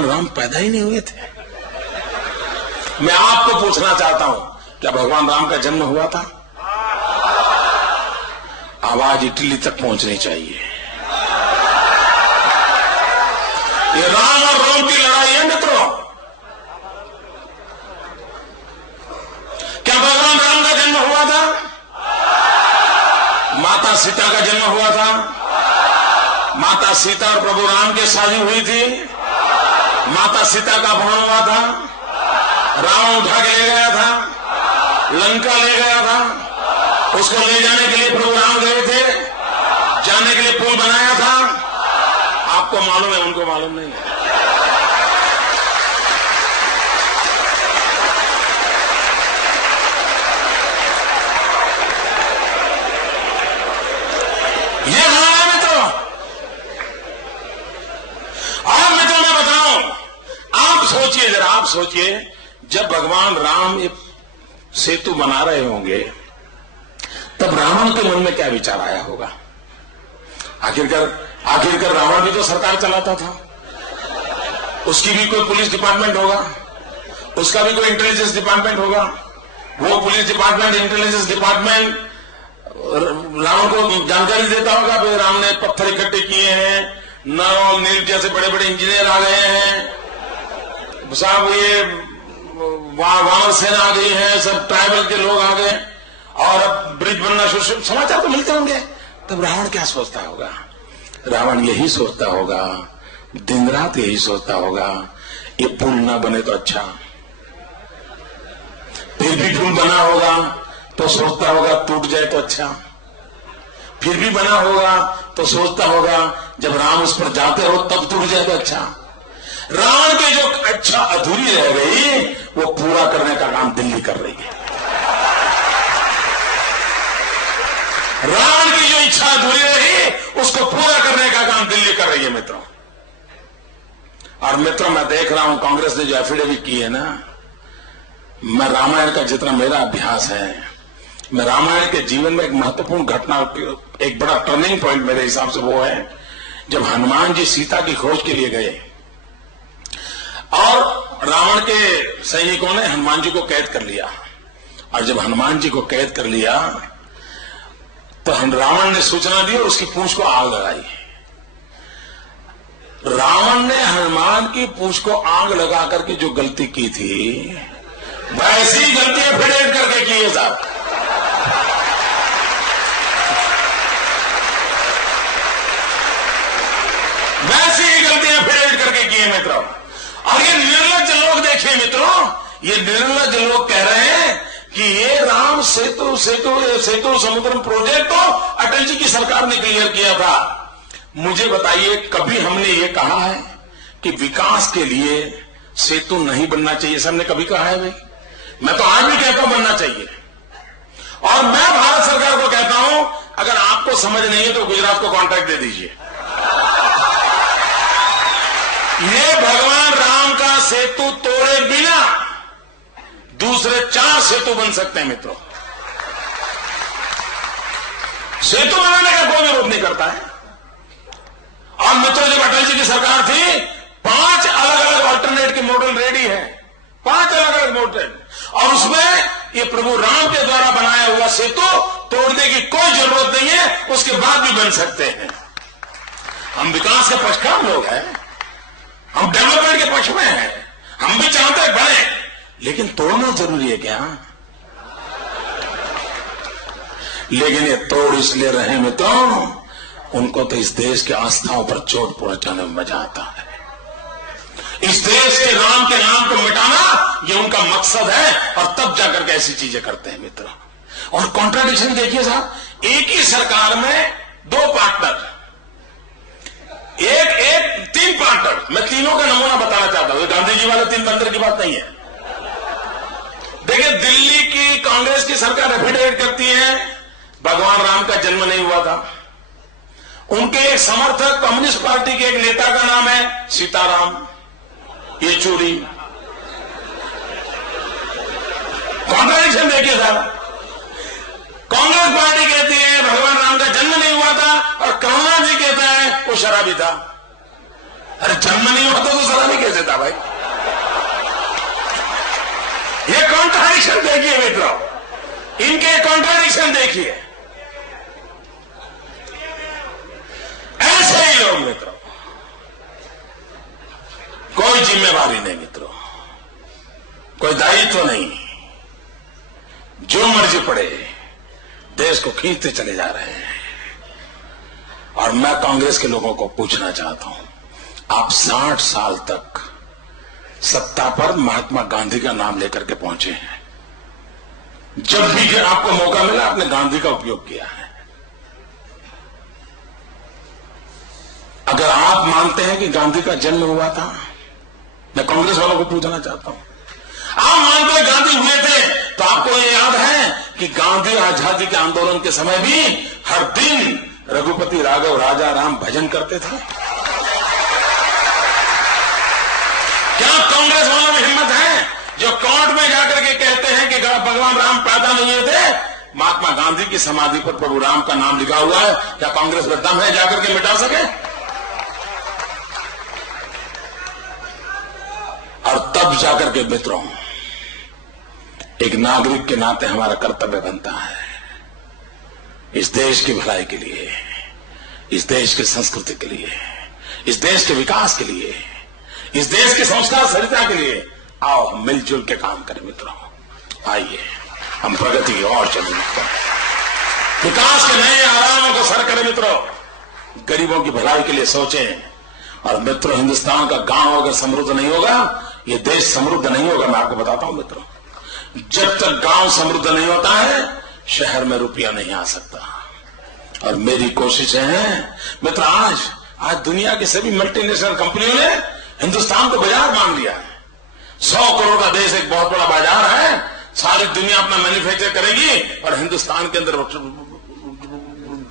भगवान राम पैदा ही नहीं हुए थे? मैं आपको पूछना चाहता हूं, क्या भगवान राम का जन्म हुआ था? आवाज इटली तक पहुंचनी चाहिए। ये राम और रोम की लड़ाई है मित्रों। क्या भगवान राम का जन्म हुआ था? माता सीता का जन्म हुआ था? माता सीता और प्रभु राम की शादी हुई थी। माता सीता का अपहरण हुआ था। रावण उठा के ले गया था, लंका ले गया था। उसको ले जाने के लिए प्रभु राम गए थे, जाने के लिए पुल बनाया था। आपको मालूम है, उनको मालूम नहीं है। ये हमारा मित्रों। और मित्रों मैं बताऊं, आप सोचिए, जरा आप सोचिए, जब भगवान राम ये सेतु बना रहे होंगे तब रावण के मन में क्या विचार आया होगा? आखिरकार रावण भी तो सरकार चलाता था। उसकी भी कोई पुलिस डिपार्टमेंट होगा, उसका भी कोई इंटेलिजेंस डिपार्टमेंट होगा। वो police department, intelligence department Ravan को जानकारी देता होगा, भाई राम ने पत्थर इकट्ठे किए हैं, नर और नील जैसे बड़े बड़े इंजीनियर आ गए हैं साहब, ये वानर सेना आ गई है, सब ट्राइबल के लोग आ गए और अब ब्रिज बनना शुरू। समाचार तो मिलते होंगे। तब रावण क्या सोचता होगा? रावण यही सोचता होगा, दिन रात यही सोचता होगा, ये पुल ना बने तो अच्छा। फिर भी पुल बना होगा तो सोचता होगा टूट जाए तो अच्छा। फिर भी बना होगा तो सोचता होगा जब राम उस पर जाते हो तब टूट जाए तो अच्छा। रावण की जो अच्छा अधूरी रह गई वो पूरा करने का काम दिल्ली कर रही है। रावण की जो इच्छा अधूरी रही उसको पूरा करने का काम दिल्ली कर रही है मित्रों। और मित्रों मैं देख रहा हूं कांग्रेस ने जो एफिडेविट की है ना, मैं रामायण का जितना मेरा अभ्यास है, मैं रामायण के जीवन में एक महत्वपूर्ण घटना, एक बड़ा टर्निंग पॉइंट मेरे हिसाब से वो है जब हनुमान जी सीता की खोज के लिए गए और रावण के सैनिकों ने हनुमान जी को कैद कर लिया। और जब हनुमान जी को कैद कर लिया तो रावण ने सूचना दी और उसकी पूंछ को आग लगाई। रावण ने हनुमान की पूंछ को आग लगा करके जो गलती की थी वैसी गलतियां फिर करके की है साहब। वैसी ही गलतियां फिर करके की है मित्रों। और ये निर्लज्ज लोग देखिए मित्रों, ये निर्लज्ज लोग कह रहे हैं कि ये राम सेतु समुद्रम प्रोजेक्ट तो अटल जी की सरकार ने क्लियर किया था। मुझे बताइए कभी हमने ये कहा है कि विकास के लिए सेतु नहीं बनना चाहिए? सबने कभी कहा है भाई? मैं तो आज भी कहता हूं बनना चाहिए। और मैं भारत सरकार को कहता हूं अगर आपको समझ नहीं है तो गुजरात को कॉन्ट्रैक्ट दे दीजिए। ये भगवान राम का सेतु तोड़े बिना दूसरे 4 सेतु बन सकते हैं मित्रों। सेतु बनाने का कोई विरोध नहीं करता है। और मित्रों जब अटल जी की सरकार थी 5 अलग अलग ऑल्टरनेट के मॉडल रेडी है, 5 अलग अलग मॉडल। और उसमें ये प्रभु राम के द्वारा बनाया हुआ सेतु तोड़ने की कोई जरूरत नहीं है, उसके बाद भी बन सकते हैं। हम विकास के पक्षकार लोग हैं, हम डेवलपमेंट के पक्ष में हैं, हम भी चाहते हैं बने, लेकिन तोड़ना जरूरी है क्या? लेकिन ये तोड़ इसलिए रहे मित्रों, उनको तो इस देश के आस्थाओं पर चोट पहुंचाने में मजा आता है। इस देश के राम के नाम को मिटाना ये उनका मकसद है और तब जाकर के ऐसी चीजें करते हैं मित्रों। और कॉन्ट्राडिक्शन देखिए साहब, एक ही सरकार में 2 पार्टनर, एक 3 पार्टनर। मैं तीनों का नमूना बताना चाहता हूं, गांधी जी वाले 3 बंदर की बात नहीं है। देखिए दिल्ली की कांग्रेस की सरकार एफिडेविट करती है भगवान राम का जन्म नहीं हुआ था। उनके एक समर्थक कम्युनिस्ट पार्टी के एक नेता का नाम है सीताराम येचुरी। कॉन्ट्राडिक्शन देखिए साहब, कांग्रेस पार्टी कहती है भगवान राम का जन्म नहीं हुआ था और करुणा जी कहता है वो शराबी था। अरे जन्म नहीं हुआ था तो शराबी कैसे था कॉन्ट्राडिक्शन देखिए। ऐसे ही लोग मित्रों, कोई जिम्मेवारी नहीं मित्रों, कोई दायित्व नहीं, जो मर्जी पड़े देश को खींचते चले जा रहे हैं। और मैं कांग्रेस के लोगों को पूछना चाहता हूं, आप 60 साल तक सत्ता पर महात्मा गांधी का नाम लेकर के पहुंचे हैं। जब भी आपको मौका मिला आपने गांधी का उपयोग किया है। अगर आप मानते हैं कि गांधी का जन्म हुआ था, मैं कांग्रेस वालों को पूछना चाहता हूं, आप मानते हैं गांधी हुए थे, तो आपको ये याद है कि गांधी आजादी के आंदोलन के समय भी हर दिन रघुपति राघव राजा राम भजन करते थे? क्या कांग्रेस वालों में हिम्मत है जो कोर्ट में जाकर के कहते हैं कि भगवान राम पैदा नहीं हुए थे, महात्मा गांधी की समाधि पर प्रभु राम का नाम लिखा हुआ है, क्या कांग्रेस में दम है जाकर के मिटा सके? और तब जाकर के मित्रों, एक नागरिक के नाते हमारा कर्तव्य बनता है इस देश की भलाई के लिए, इस देश की संस्कृति के लिए, इस देश के विकास के लिए, इस देश की संस्कार सरिता के लिए आओ हम मिलजुल के काम करें मित्रों। आइए हम प्रगति की ओर चलें मित्रों, विकास के नए आयामों को सर करें मित्रों, गरीबों की भलाई के लिए सोचें। और मित्रों, हिंदुस्तान का गांव अगर समृद्ध नहीं होगा, ये देश समृद्ध नहीं होगा। मैं आपको बताता हूं मित्रों, जब तक गांव समृद्ध नहीं होता है, शहर में रुपया नहीं आ सकता। और मेरी कोशिशें हैं मित्र, आज दुनिया की सभी मल्टीनेशनल कंपनियों ने हिंदुस्तान को बाजार मान लिया है। 100 करोड़ का देश एक बहुत बड़ा बाजार है। सारी दुनिया अपना मैन्युफैक्चर करेगी और हिंदुस्तान के अंदर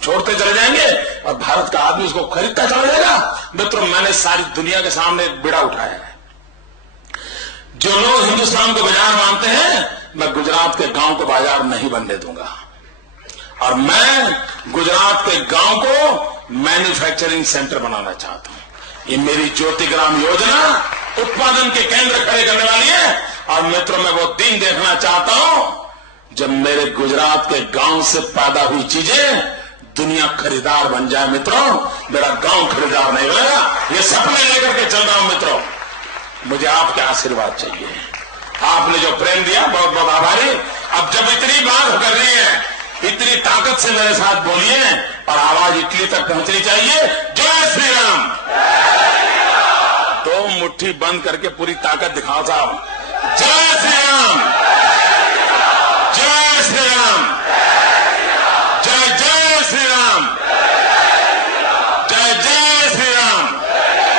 छोड़ते चले जाएंगे और भारत का आदमी उसको खरीदता चला जाएगा। मित्रों, मैंने सारी दुनिया के सामने एक बीड़ा उठाया है। जो लोग हिंदुस्तान को बाजार मानते हैं, मैं गुजरात के गांव को बाजार नहीं बनने दूंगा। और मैं गुजरात के गांव को मैन्युफैक्चरिंग सेंटर बनाना चाहता हूं। ये मेरी ज्योतिग्राम योजना उत्पादन के केंद्र खड़े करने वाली है। और मित्रों, मैं वो दिन देखना चाहता हूं जब मेरे गुजरात के गांव से पैदा हुई चीजें दुनिया खरीदार बन जाए। मित्रों, मेरा गांव खरीदार नहीं बनेगा। ये सपने लेकर के चल रहा हूं मित्रों। मुझे आपके आशीर्वाद चाहिए। आपने जो प्रेम दिया, बहुत बहुत आभारी। अब जब इतनी बात कर रही है, इतनी ताकत से मेरे साथ बोलिए और आवाज इटली तक पहुंचनी चाहिए। जय श्री राम। तो मुट्ठी बंद करके पूरी ताकत दिखाओ साहब। जय